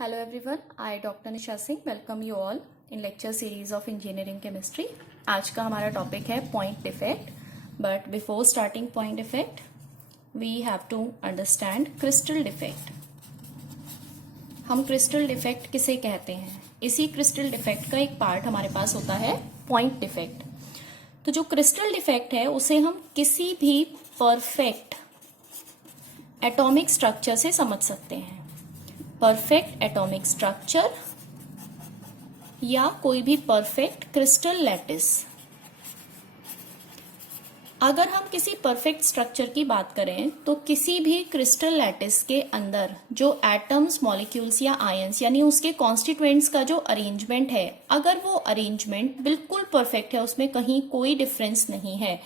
Hello everyone, I Dr. Nisha Singh welcome you all in lecture series of engineering chemistry। आज का हमारा topic है point defect, but before starting point defect, we have to understand crystal defect। हम crystal defect किसे कहते हैं? इसी crystal defect का एक पार्ट हमारे पास होता है point defect। तो जो crystal defect है उसे हम किसी भी perfect atomic structure से समझ सकते हैं। परफेक्ट एटॉमिक स्ट्रक्चर या कोई भी परफेक्ट क्रिस्टल लैटिस। अगर हम किसी परफेक्ट स्ट्रक्चर की बात करें तो किसी भी क्रिस्टल लैटिस के अंदर जो एटम्स, मॉलिक्यूल्स या आयंस यानी उसके कॉन्स्टिट्यूएंट्स का जो अरेंजमेंट है, अगर वो अरेंजमेंट बिल्कुल परफेक्ट है, उसमें कहीं कोई डिफरेंस नहीं है,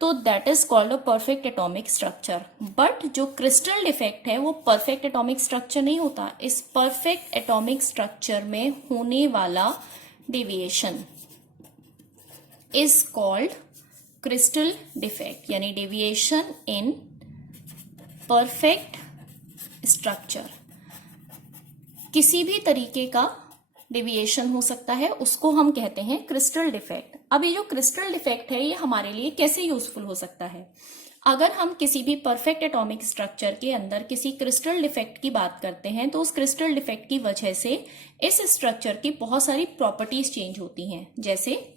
तो that is called a perfect atomic structure. But जो क्रिस्टल डिफेक्ट है वो परफेक्ट एटॉमिक स्ट्रक्चर नहीं होता। इस परफेक्ट एटॉमिक स्ट्रक्चर में होने वाला deviation is called crystal defect, यानी डेविएशन इन परफेक्ट स्ट्रक्चर। किसी भी तरीके का डेविएशन हो सकता है, उसको हम कहते हैं क्रिस्टल डिफेक्ट। अब ये जो क्रिस्टल डिफेक्ट है ये हमारे लिए कैसे यूजफुल हो सकता है? अगर हम किसी भी परफेक्ट एटॉमिक स्ट्रक्चर के अंदर किसी क्रिस्टल डिफेक्ट की बात करते हैं तो उस क्रिस्टल डिफेक्ट की वजह से इस स्ट्रक्चर की बहुत सारी प्रॉपर्टीज चेंज होती हैं। जैसे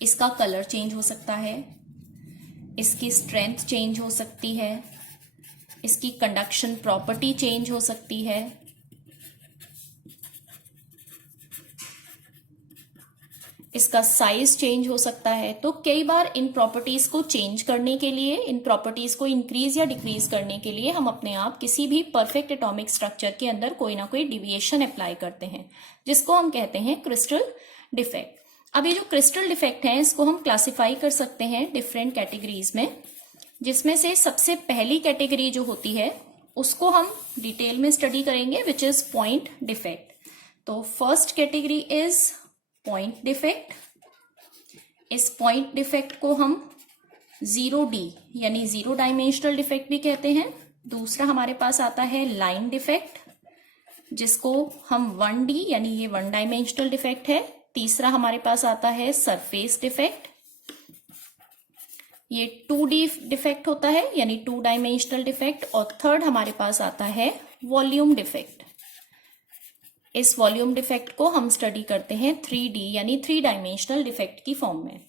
इसका कलर चेंज हो सकता है, इसकी स्ट्रेंथ चेंज हो सकती है, इसकी कंडक्शन प्रॉपर्टी चेंज हो सकती है, इसका साइज चेंज हो सकता है। तो कई बार इन प्रॉपर्टीज को चेंज करने के लिए, इन प्रॉपर्टीज को इंक्रीज या डिक्रीज करने के लिए हम अपने आप किसी भी परफेक्ट एटॉमिक स्ट्रक्चर के अंदर कोई ना कोई डिविएशन अप्लाई करते हैं, जिसको हम कहते हैं क्रिस्टल डिफेक्ट। अब ये जो क्रिस्टल डिफेक्ट है इसको हम क्लासिफाई कर सकते हैं डिफरेंट कैटेगरीज में, जिसमें से सबसे पहली कैटेगरी जो होती है उसको हम डिटेल में स्टडी करेंगे, विच इज पॉइंट डिफेक्ट। तो first category is point defect. इस पॉइंट डिफेक्ट को हम 0D यानी जीरो डायमेंशनल डिफेक्ट भी कहते हैं। दूसरा हमारे पास आता है लाइन डिफेक्ट, जिसको हम 1D यानी ये 1 डायमेंशनल डिफेक्ट है। तीसरा हमारे पास आता है सरफेस डिफेक्ट, ये 2D डिफेक्ट होता है यानी 2 डायमेंशनल डिफेक्ट। और थर्ड हमारे पास आता है वॉल्यूम डिफेक्ट। इस वॉल्यूम डिफेक्ट को हम स्टडी करते हैं 3D यानी 3 डायमेंशनल डिफेक्ट की फॉर्म में।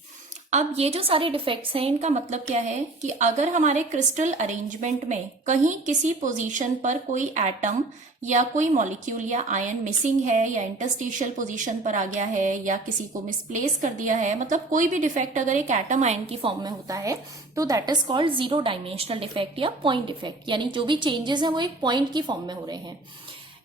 अब ये जो सारे डिफेक्ट्स हैं इनका मतलब क्या है कि अगर हमारे क्रिस्टल अरेंजमेंट में कहीं किसी पोजीशन पर कोई एटम या कोई मॉलिक्यूल या आयन मिसिंग है या इंटरस्टिशियल पोजीशन पर आ गया है या किसी को मिसप्लेस कर दिया है, मतलब कोई भी डिफेक्ट अगर एक एटम आयन की फॉर्म में होता है तो that is called zero dimensional defect या पॉइंट डिफेक्ट, यानी जो भी चेंजेस हैं वो एक पॉइंट की फॉर्म में हो रहे हैं।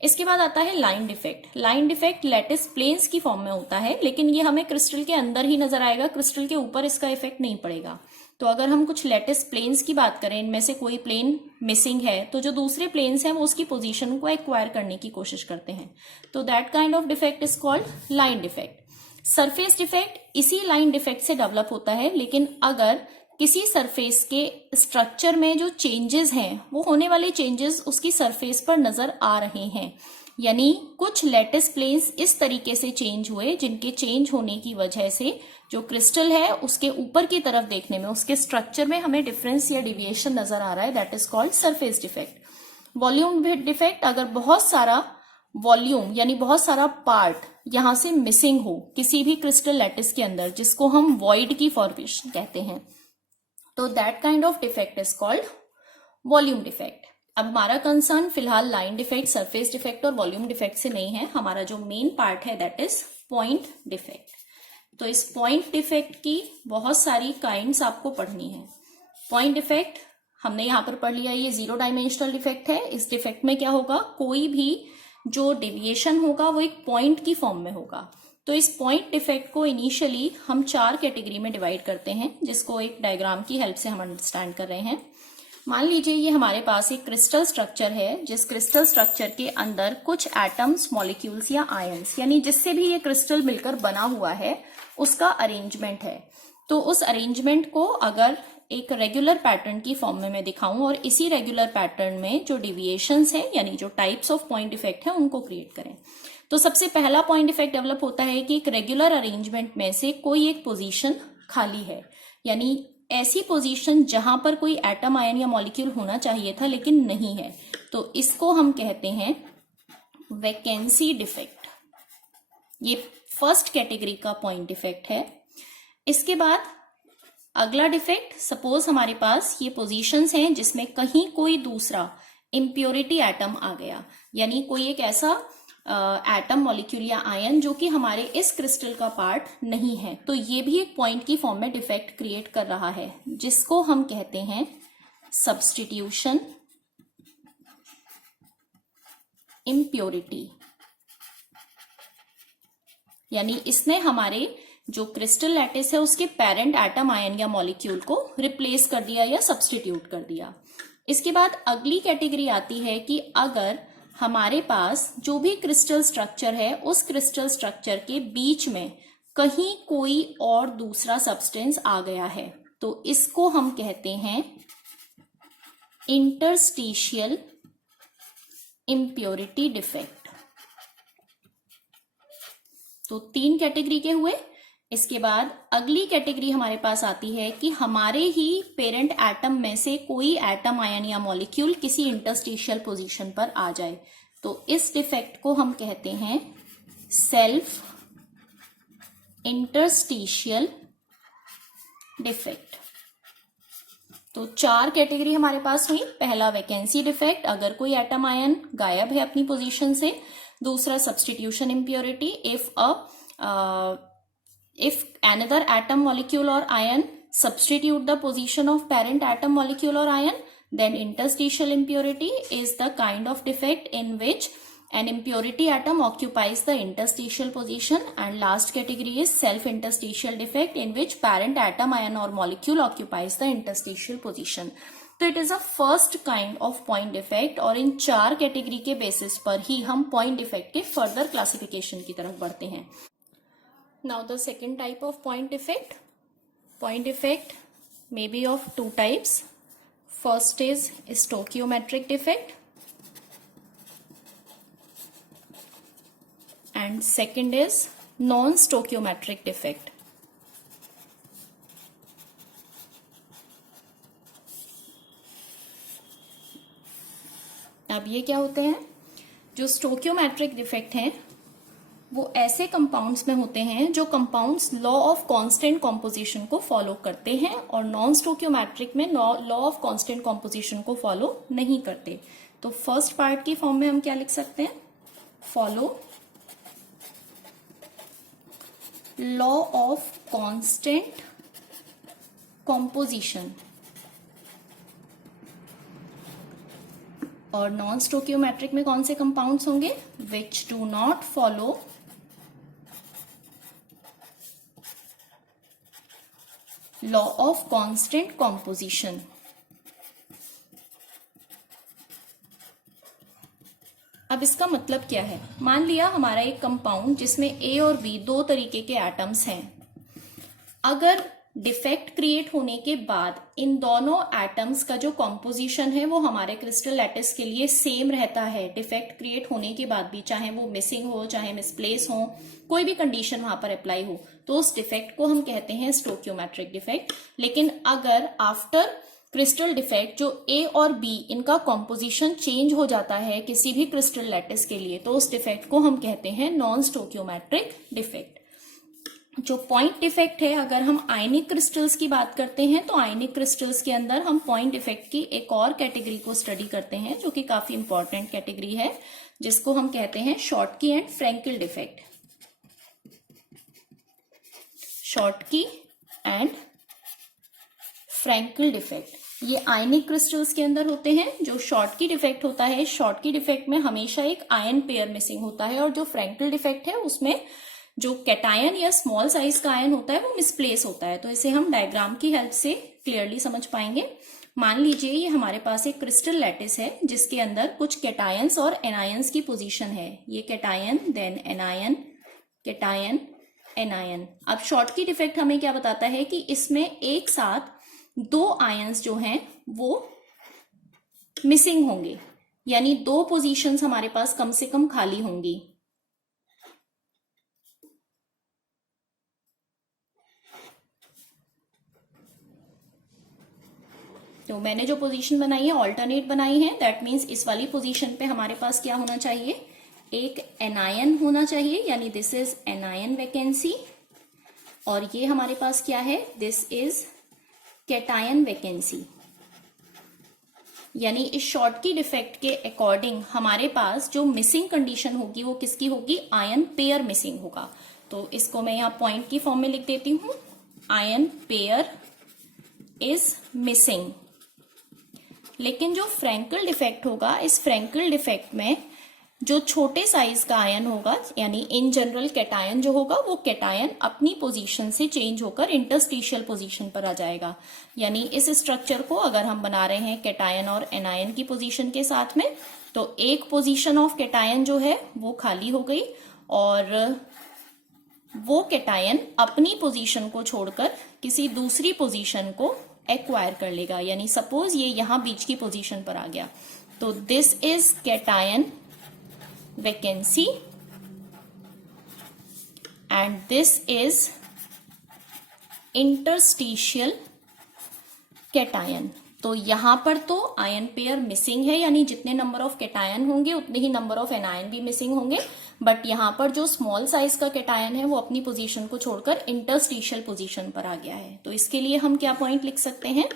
इसके बाद आता है line defect. Line defect lattice planes की फॉर्म में होता है, लेकिन ये हमें क्रिस्टल के अंदर ही नजर आएगा, क्रिस्टल के ऊपर इसका इफेक्ट नहीं पड़ेगा। तो अगर हम कुछ लैटिस प्लेन्स की बात करें, इनमें से कोई प्लेन मिसिंग है तो जो दूसरे प्लेन्स हैं वो उसकी पोजीशन को एक्वायर करने की कोशिश करते हैं, तो that kind of defect is called line defect. Surface defect इसी लाइन डिफेक्ट से डेवलप होता है, लेकिन अगर किसी सरफेस के स्ट्रक्चर में जो चेंजेस हैं वो होने वाले चेंजेस उसकी सरफेस पर नजर आ रहे हैं, यानी कुछ लैटिस प्लेन्स इस तरीके से चेंज हुए जिनके चेंज होने की वजह से जो क्रिस्टल है उसके ऊपर की तरफ देखने में उसके स्ट्रक्चर में हमें डिफरेंस या डिविएशन नजर आ रहा है, that is called surface defect. Volume defect, अगर बहुत सारा वॉल्यूम यानी बहुत सारा पार्ट यहां से मिसिंग हो किसी भी क्रिस्टल लैटिस के अंदर, जिसको हम वॉइड की फॉर्मेशन कहते हैं, तो that kind of defect is called volume defect. अब हमारा कंसर्न फिलहाल लाइन डिफेक्ट, सरफेस डिफेक्ट और वॉल्यूम डिफेक्ट से नहीं है, हमारा जो मेन पार्ट है दैट इज पॉइंट डिफेक्ट। तो इस पॉइंट डिफेक्ट की बहुत सारी काइंड्स आपको पढ़नी है। पॉइंट डिफेक्ट हमने यहां पर पढ़ लिया, ये जीरो डायमेंशनल डिफेक्ट है। इस डिफेक्ट में क्या होगा, कोई भी जो डेविएशन होगा वो एक पॉइंट की फॉर्म में होगा। तो इस पॉइंट डिफेक्ट को इनिशियली हम 4 कैटेगरी में डिवाइड करते हैं, जिसको एक डायग्राम की हेल्प से हम अंडरस्टैंड कर रहे हैं। मान लीजिए ये हमारे पास एक क्रिस्टल स्ट्रक्चर है, जिस क्रिस्टल स्ट्रक्चर के अंदर कुछ एटम्स, मॉलिक्यूल्स या आयंस यानी जिससे भी ये क्रिस्टल मिलकर बना हुआ है उसका अरेंजमेंट है। तो उस अरेंजमेंट को अगर एक रेगुलर पैटर्न की फॉर्म में मैं दिखाऊं और इसी रेगुलर पैटर्न में जो डिविएशंस है यानी जो टाइप्स ऑफ पॉइंट इफेक्ट है उनको क्रिएट करें। तो सबसे पहला पॉइंट इफेक्ट डेवलप होता है कि एक रेगुलर अरेंजमेंट में से कोई एक पोजीशन खाली है, यानी ऐसी पोजीशन जहां पर कोई एटम, आयन या मॉलिक्यूल होना चाहिए था लेकिन नहीं है, तो इसको हम कहते हैं वैकेंसी डिफेक्ट। ये फर्स्ट कैटेगरी का पॉइंट इफेक्ट है। इसके बाद अगला डिफेक्ट, सपोज हमारे पास ये पोजीशंस हैं जिसमें कहीं कोई दूसरा इम्प्योरिटी एटम आ गया, यानी कोई एक ऐसा एटम, मॉलिक्यूल या आयन जो कि हमारे इस क्रिस्टल का पार्ट नहीं है, तो ये भी एक पॉइंट की फॉर्म में डिफेक्ट क्रिएट कर रहा है, जिसको हम कहते हैं सब्स्टिट्यूशन इम्प्योरिटी। यानी इसने हमारे जो क्रिस्टल लैटिस है उसके पेरेंट एटम, आयन या मॉलिक्यूल को रिप्लेस कर दिया या सब्स्टिट्यूट कर दिया। इसके बाद अगली कैटेगरी आती है कि अगर हमारे पास जो भी क्रिस्टल स्ट्रक्चर है उस क्रिस्टल स्ट्रक्चर के बीच में कहीं कोई और दूसरा सब्सटेंस आ गया है, तो इसको हम कहते हैं इंटरस्टिशियल इम्प्योरिटी डिफेक्ट। तो 3 कैटेगरी के हुए। इसके बाद अगली कैटेगरी हमारे पास आती है कि हमारे ही पेरेंट एटम में से कोई एटम, आयन या मॉलिक्यूल किसी इंटरस्टिशियल पोजीशन पर आ जाए, तो इस डिफेक्ट को हम कहते हैं सेल्फ इंटरस्टिशियल डिफेक्ट। तो 4 कैटेगरी हमारे पास हुई। पहला वैकेंसी डिफेक्ट, अगर कोई एटम, आयन गायब है अपनी पोजीशन से। दूसरा substitution impurity, if another atom, molecule or ion substitute the position of parent atom, molecule or ion, then interstitial impurity is the kind of defect in which an impurity atom occupies the interstitial position. And last category is self interstitial defect in which parent atom, ion or molecule occupies the interstitial position. तो it is a first kind of point defect, और इन 4 category के basis पर ही हम point defect के further classification की तरफ बढ़ते हैं। Now the second type of point defect. Point defect may be of 2 types. First is stoichiometric defect and second is non-stoichiometric defect. अब ये क्या होते हैं? जो स्टोकियोमेट्रिक डिफेक्ट हैं वो ऐसे कंपाउंड्स में होते हैं जो compounds law of constant composition को फॉलो करते हैं, और नॉन स्टोकियोमेट्रिक में लॉ ऑफ कांस्टेंट कॉम्पोजिशन को फॉलो नहीं करते। तो फर्स्ट पार्ट की फॉर्म में हम क्या लिख सकते हैं? Follow law of constant composition. और नॉन स्टोकियोमेट्रिक में कौन से कंपाउंड्स होंगे? Which do not follow law of constant composition. अब इसका मतलब क्या है? मान लिया हमारा एक कंपाउंड जिसमें ए और बी 2 तरीके के एटम्स हैं। अगर डिफेक्ट क्रिएट होने के बाद इन दोनों एटम्स का जो कॉम्पोजिशन है वो हमारे क्रिस्टल लैटिस के लिए सेम रहता है डिफेक्ट क्रिएट होने के बाद भी, चाहे वो मिसिंग हो, चाहे मिसप्लेस हो, कोई भी कंडीशन वहां पर अप्लाई हो, तो उस डिफेक्ट को हम कहते हैं स्टोकियोमेट्रिक डिफेक्ट। लेकिन अगर आफ्टर क्रिस्टल डिफेक्ट जो ए और बी इनका कॉम्पोजिशन चेंज हो जाता है किसी भी क्रिस्टल लैटिस के लिए, तो उस डिफेक्ट को हम कहते हैं नॉन स्टोकियोमेट्रिक डिफेक्ट। जो पॉइंट डिफेक्ट है, अगर हम आयनिक क्रिस्टल्स की बात करते हैं तो आयनिक क्रिस्टल्स के अंदर हम पॉइंट डिफेक्ट की एक और कैटेगरी को स्टडी करते हैं जो कि काफी इंपॉर्टेंट कैटेगरी है, जिसको हम कहते हैं Schottky and Frenkel defect. Schottky and Frenkel defect ये आयनिक क्रिस्टल्स के अंदर होते हैं। जो शॉर्टकी डिफेक्ट होता है, शॉर्टकी डिफेक्ट में हमेशा एक आयन पेयर मिसिंग होता है, और जो फ्रैंकल डिफेक्ट है उसमें जो कैटायन या स्मॉल साइज का आयन होता है वो मिसप्लेस होता है। तो इसे हम डायग्राम की हेल्प से क्लियरली समझ पाएंगे। मान लीजिए ये हमारे पास एक क्रिस्टल लैटिस है जिसके अंदर कुछ कैटायंस और एनायंस की पोजीशन है। ये cation, then anion, cation, anion. अब शॉर्टकी डिफेक्ट हमें क्या बताता है कि इसमें एक साथ 2 आयंस जो हैं वो मिसिंग होंगे, यानी 2 पोजीशंस हमारे पास कम से कम खाली होंगी। तो मैंने जो पोजीशन बनाई है ऑल्टरनेट बनाई है, दैट मीन्स इस वाली पोजीशन पे हमारे पास क्या होना चाहिए, एक एनायन होना चाहिए, यानी दिस इज एनायन वैकेंसी, और ये हमारे पास क्या है, दिस इज कैटायन वैकेंसी। यानी इस शॉर्टकी डिफेक्ट के अकॉर्डिंग हमारे पास जो मिसिंग कंडीशन होगी वो किसकी होगी, आयन पेयर मिसिंग होगा। तो इसको मैं यहाँ पॉइंट की फॉर्म में लिख देती हूं, आयन पेयर इज मिसिंग। लेकिन जो फ्रैंकल डिफेक्ट होगा, इस फ्रैंकल डिफेक्ट में जो छोटे साइज का आयन होगा, यानी इन जनरल कैटायन जो होगा, वो कैटायन अपनी पोजीशन से चेंज होकर इंटरस्टिशियल पोजीशन पर आ जाएगा। यानी इस स्ट्रक्चर को अगर हम बना रहे हैं कैटायन और एनायन की पोजीशन के साथ में, तो एक पोजीशन ऑफ कैटायन जो है वो खाली हो गई और वो कैटायन अपनी पोजीशन को छोड़कर किसी दूसरी पोजीशन को एक्वायर कर लेगा। यानी सपोज ये यहां बीच की पोजीशन पर आ गया, तो this is cation vacancy and this is interstitial cation. तो यहां पर तो आयन पेयर मिसिंग है, यानी जितने नंबर ऑफ कैटायन होंगे उतने ही नंबर ऑफ एनायन भी मिसिंग होंगे, बट यहां पर जो स्मॉल साइज का कैटायन है वो अपनी पोजीशन को छोड़कर इंटरस्टिशियल पोजीशन पर आ गया है। तो इसके लिए हम क्या पॉइंट लिख सकते हैं,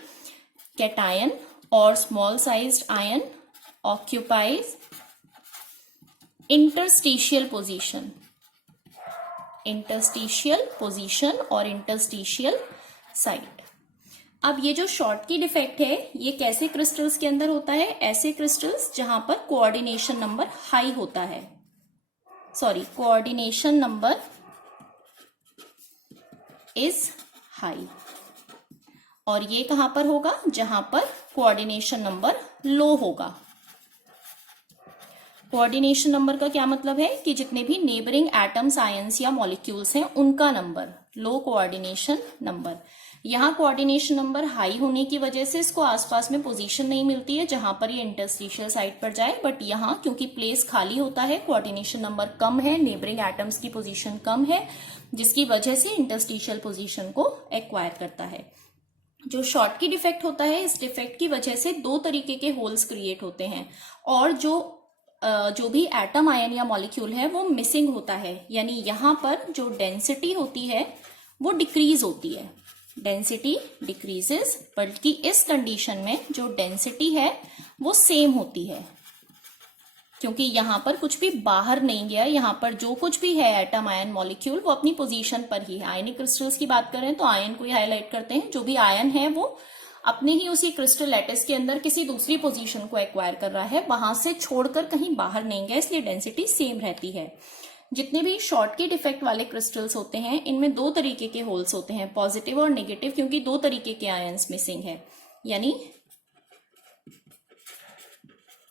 कैटायन और small sized ion occupies interstitial position, interstitial position और इंटरस्टिशियल साइट। अब ये जो शॉर्टकी डिफेक्ट है ये कैसे क्रिस्टल्स के अंदर होता है, ऐसे क्रिस्टल्स जहां पर कोऑर्डिनेशन नंबर हाई होता है, sorry coordination number is high. और ये कहां पर होगा, जहां पर कोऑर्डिनेशन नंबर लो होगा। कोऑर्डिनेशन नंबर का क्या मतलब है कि जितने भी नेबरिंग एटम्स, आयंस या मॉलिक्यूल्स हैं उनका नंबर, लो कोऑर्डिनेशन नंबर। यहाँ कोऑर्डिनेशन नंबर हाई होने की वजह से इसको आसपास में पोजीशन नहीं मिलती है जहां पर ये इंटरस्टिशियल साइट पर जाए, बट यहाँ क्योंकि प्लेस खाली होता है, कोऑर्डिनेशन नंबर कम है, नेबरिंग एटम्स की पोजीशन कम है, जिसकी वजह से इंटरस्टिशियल पोजीशन को एक्वायर करता है। जो शॉर्टकी डिफेक्ट होता है, इस डिफेक्ट की वजह से 2 तरीके के होल्स क्रिएट होते हैं और जो भी एटम, आयन या मॉलिक्यूल है वो मिसिंग होता है। यानी यहाँ पर जो डेंसिटी होती है वो डिक्रीज होती है, डेंसिटी डिक्रीजेस, बल्कि इस कंडीशन में जो डेंसिटी है वो सेम होती है, क्योंकि यहाँ पर कुछ भी बाहर नहीं गया। यहाँ पर जो कुछ भी है एटम, आयन, मॉलिक्यूल, वो अपनी पोजीशन पर ही है। आयनिक क्रिस्टल्स की बात करें तो आयन को ही हाईलाइट करते हैं, जो भी आयन है वो अपने ही उसी क्रिस्टल लैटिस के अंदर किसी दूसरी पोजीशन को एक्वायर कर रहा है, वहां से छोड़कर कहीं बाहर नहीं गया, इसलिए डेंसिटी सेम रहती है। जितने भी शॉर्टकी डिफेक्ट वाले क्रिस्टल्स होते हैं इनमें 2 तरीके के होल्स होते हैं, पॉजिटिव और नेगेटिव, क्योंकि 2 तरीके के आयंस मिसिंग है। यानी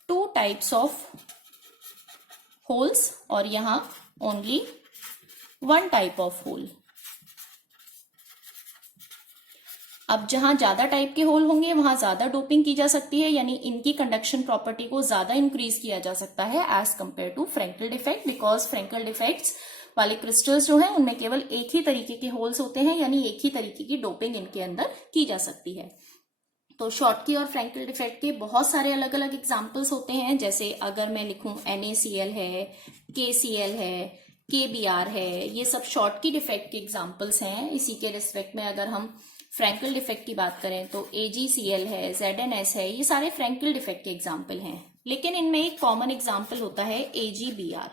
2 टाइप्स ऑफ होल्स और यहां ओनली 1 टाइप ऑफ होल। अब जहां ज्यादा टाइप के होल होंगे वहां ज्यादा डोपिंग की जा सकती है, यानी इनकी कंडक्शन प्रॉपर्टी को ज्यादा इंक्रीज किया जा सकता है as compare to Frenkel defect, because Frenkel defects वाले क्रिस्टल्स जो हैं उनमें केवल एक ही तरीके के होल्स होते हैं, यानी एक ही तरीके की डोपिंग इनके अंदर की जा सकती है। तो शॉर्टकी और फ्रैंकल डिफेक्ट के बहुत सारे अलग अलग एग्जाम्पल्स होते हैं, जैसे अगर मैं लिखूं NaCl है, KCl है, KBr है, ये सब शॉर्टकी डिफेक्ट के एग्जाम्पल्स हैं। इसी के रिस्पेक्ट में अगर हम फ्रैंकल डिफेक्ट की बात करें तो AgCl है, ZnS है, ये सारे फ्रैंकल डिफेक्ट के एग्जाम्पल हैं। लेकिन इनमें एक कॉमन एग्जाम्पल होता है AgBr।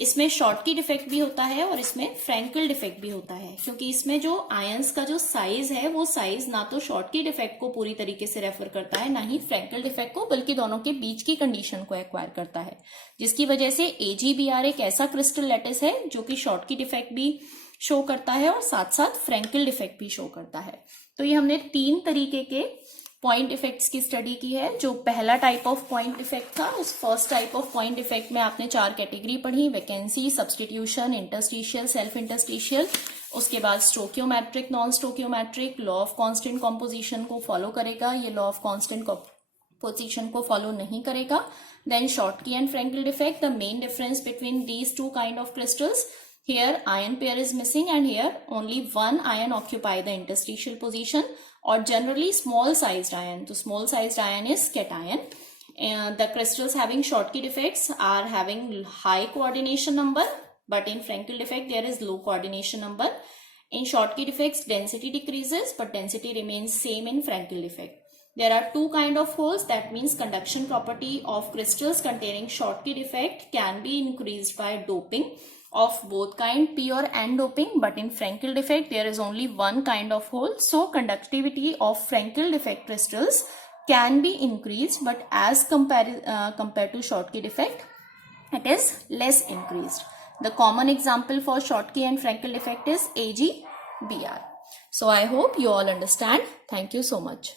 इसमें शॉर्टकी डिफेक्ट भी होता है और इसमें फ्रैंकल डिफेक्ट भी होता है, क्योंकि इसमें जो आयंस का जो साइज है वो साइज ना तो शॉर्टकी डिफेक्ट को पूरी तरीके से रेफर करता है, ना ही फ्रैंकल डिफेक्ट को, बल्कि दोनों के बीच की कंडीशन को एक्वायर करता है, जिसकी वजह से AgBr एक ऐसा क्रिस्टल लैटिस है जो कि शॉर्टकी डिफेक्ट भी शो करता है और साथ साथ फ्रैंकल डिफेक्ट भी शो करता है। तो ये हमने 3 तरीके के पॉइंट इफेक्ट्स की स्टडी की है। जो पहला टाइप ऑफ पॉइंट इफेक्ट था, उस first type of point effect में आपने 4 कैटेगरी पढ़ी, vacancy, substitution, interstitial, self interstitial. उसके बाद stoichiometric, non stoichiometric, law of constant composition को फॉलो करेगा, ये लॉ ऑफ कांस्टेंट कॉम्पोजिशन को फॉलो नहीं करेगा. Then Schottky and Frenkel defect, the main difference between these two kind of crystals, here ion pair is missing and here only one ion occupy the interstitial position, or generally small sized ion. So small sized ion is cation. The crystals having Schottky defects are having high coordination number, but in Frenkel defect there is low coordination number. In Schottky defects density decreases but density remains same in Frenkel defect. There are two kind of holes, that means conduction property of crystals containing Schottky defect can be increased by doping of both kind, pure and doping, but in Frenkel defect there is only one kind of hole, so conductivity of Frenkel defect crystals can be increased, but as compared to Schottky defect it is less increased. The common example for Schottky and Frenkel defect is AgBr. So I hope you all understand. Thank you so much.